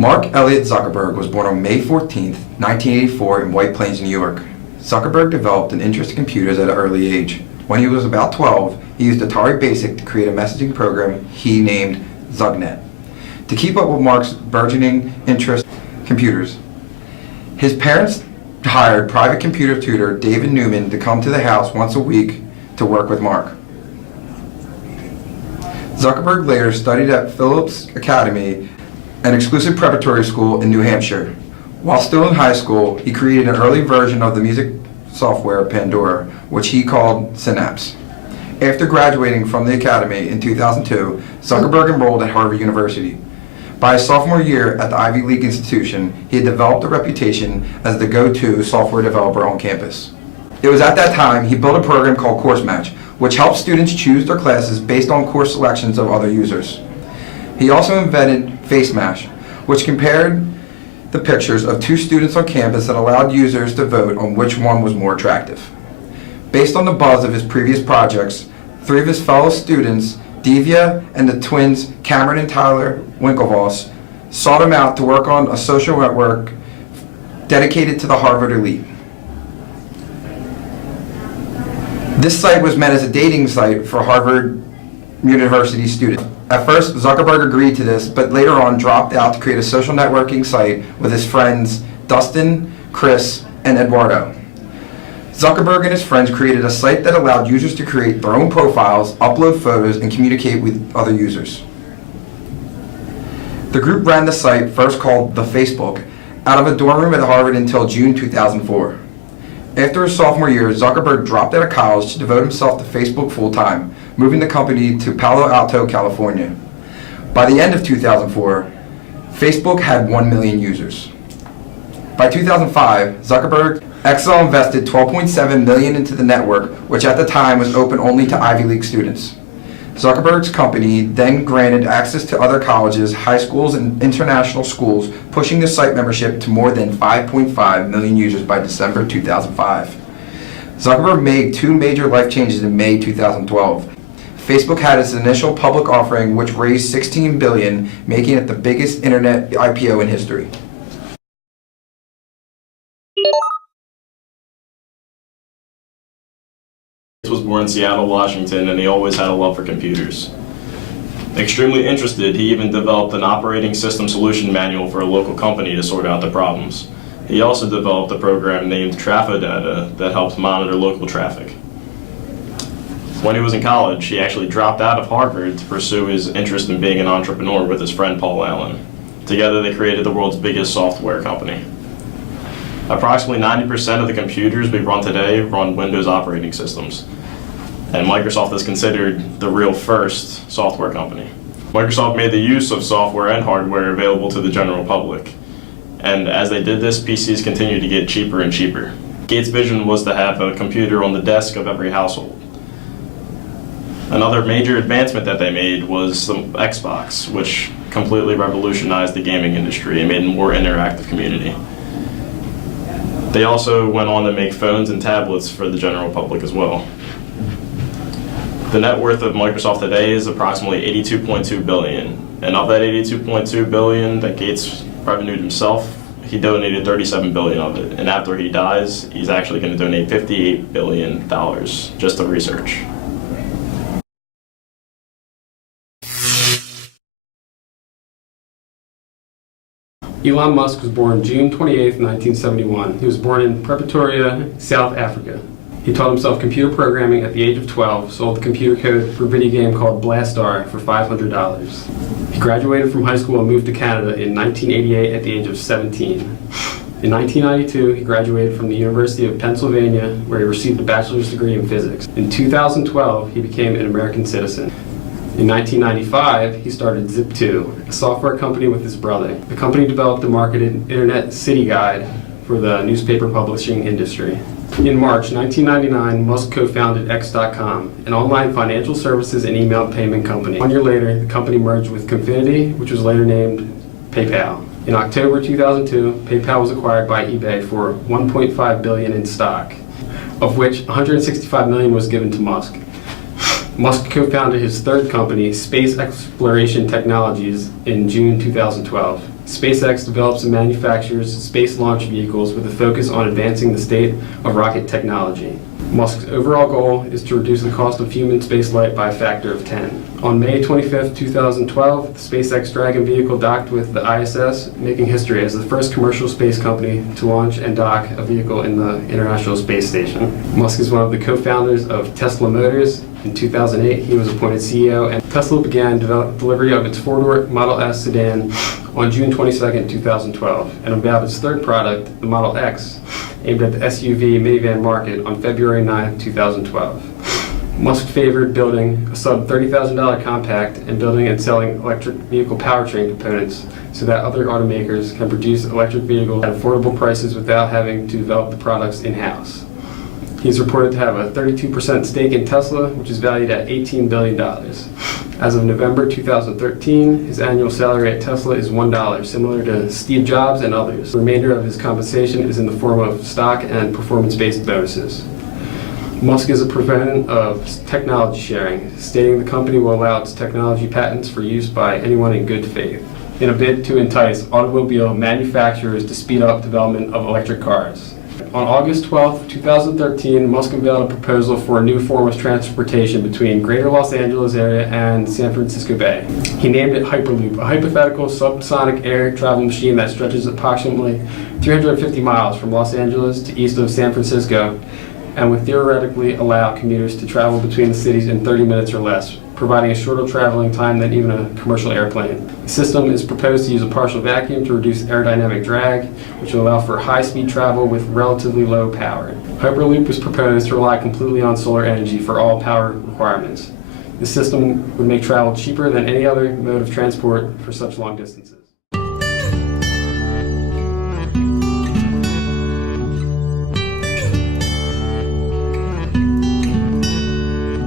Mark Elliott Zuckerberg was born on May 14, 1984 in White Plains, New York. Zuckerberg developed an interest in computers at an early age. When he was about 12, he used Atari Basic to create a messaging program he named Zugnet. To keep up with Mark's burgeoning interest in computers, his parents hired private computer tutor David Newman to come to the house once a week to work with Mark. Zuckerberg later studied at Phillips Academy, an exclusive preparatory school in New Hampshire. While still in high school, he created an early version of the music software Pandora, which he called Synapse. After graduating from the academy in 2002, Zuckerberg enrolled at Harvard University. By his sophomore year at the Ivy League institution, he had developed a reputation as the go-to software developer on campus. It was at that time he built a program called Course Match, which helped students choose their classes based on course selections of other users. He also invented Face Match, which compared the pictures of two students on campus that allowed users to vote on which one was more attractive. Based on the buzz of his previous projects, three of his fellow students, Divya and the twins Cameron and Tyler Winklevoss, sought him out to work on a social network dedicated to the Harvard elite. This site was meant as a dating site for Harvard University students. At first, Zuckerberg agreed to this, but later on dropped out to create a social networking site with his friends Dustin, Chris, and Eduardo. Zuckerberg and his friends created a site that allowed users to create their own profiles, upload photos, and communicate with other users. The group ran the site, first called The Facebook, out of a dorm room at Harvard until June 2004. After his sophomore year, Zuckerberg dropped out of college to devote himself to Facebook full-time, moving the company to Palo Alto, California. By the end of 2004, Facebook had 1 million users. By 2005, Zuckerberg Excel invested $12.7 million into the network, which at the time was open only to Ivy League students. Zuckerberg's company then granted access to other colleges, high schools, and international schools, pushing the site membership to more than 5.5 million users by December 2005. Zuckerberg made two major life changes in May 2012. Facebook had its initial public offering, which raised $16 billion, making it the biggest internet IPO in history. Was born in Seattle, Washington, and he always had a love for computers. Extremely interested, he even developed an operating system solution manual for a local company to sort out the problems. He also developed a program named TrafoData that helps monitor local traffic. When he was in college, he actually dropped out of Harvard to pursue his interest in being an entrepreneur with his friend Paul Allen. Together they created the world's biggest software company. Approximately 90% of the computers we run today run Windows operating systems. And Microsoft is considered the real first software company. Microsoft made the use of software and hardware available to the general public. And as they did this, PCs continued to get cheaper and cheaper. Gates' vision was to have a computer on the desk of every household. Another major advancement that they made was the Xbox, which completely revolutionized the gaming industry and made a more interactive community. They also went on to make phones and tablets for the general public as well. The net worth of Microsoft today is approximately $82.2 billion. And of that $82.2 billion that Gates revenued himself, he donated $37 billion of it. And after he dies, he's actually going to donate $58 billion just to research. Elon Musk was born June 28, 1971. He was born in Pretoria, South Africa. He taught himself computer programming at the age of 12, sold the computer code for a video game called Blastar for $500. He graduated from high school and moved to Canada in 1988 at the age of 17. In 1992, he graduated from the University of Pennsylvania, where he received a bachelor's degree in physics. In 2012, he became an American citizen. In 1995, he started Zip2, a software company with his brother. The company developed and marketed Internet City Guide for the newspaper publishing industry. In March 1999, Musk co-founded X.com, an online financial services and email payment company. 1 year later, the company merged with Confinity, which was later named PayPal. In October 2002, PayPal was acquired by eBay for $1.5 billion in stock, of which $165 million was given to Musk. Musk co-founded his third company, Space Exploration Technologies, in June 2012. SpaceX develops and manufactures space launch vehicles with a focus on advancing the state of rocket technology. Musk's overall goal is to reduce the cost of human spaceflight by a factor of 10. On May 25, 2012, the SpaceX Dragon vehicle docked with the ISS, making history as the first commercial space company to launch and dock a vehicle in the International Space Station. Musk is one of the co-founders of Tesla Motors. In 2008, he was appointed CEO, and Tesla began delivery of its four-door Model S sedan on June 22, 2012, and unveiled its third product, the Model X, aimed at the SUV minivan market on February 9, 2012. Musk favored building a sub-$30,000 compact and building and selling electric vehicle powertrain components so that other automakers can produce electric vehicles at affordable prices without having to develop the products in-house. He's reported to have a 32% stake in Tesla, which is valued at $18 billion. As of November 2013, his annual salary at Tesla is $1, similar to Steve Jobs and others. The remainder of his compensation is in the form of stock and performance-based bonuses. Musk is a proponent of technology sharing, stating the company will allow its technology patents for use by anyone in good faith, in a bid to entice automobile manufacturers to speed up development of electric cars. On August 12, 2013, Musk unveiled a proposal for a new form of transportation between Greater Los Angeles area and San Francisco Bay. He named it Hyperloop, a hypothetical subsonic air travel machine that stretches approximately 350 miles from Los Angeles to east of San Francisco and would theoretically allow commuters to travel between the cities in 30 minutes or less, providing a shorter traveling time than even a commercial airplane. The system is proposed to use a partial vacuum to reduce aerodynamic drag, which will allow for high-speed travel with relatively low power. Hyperloop was proposed to rely completely on solar energy for all power requirements. The system would make travel cheaper than any other mode of transport for such long distances.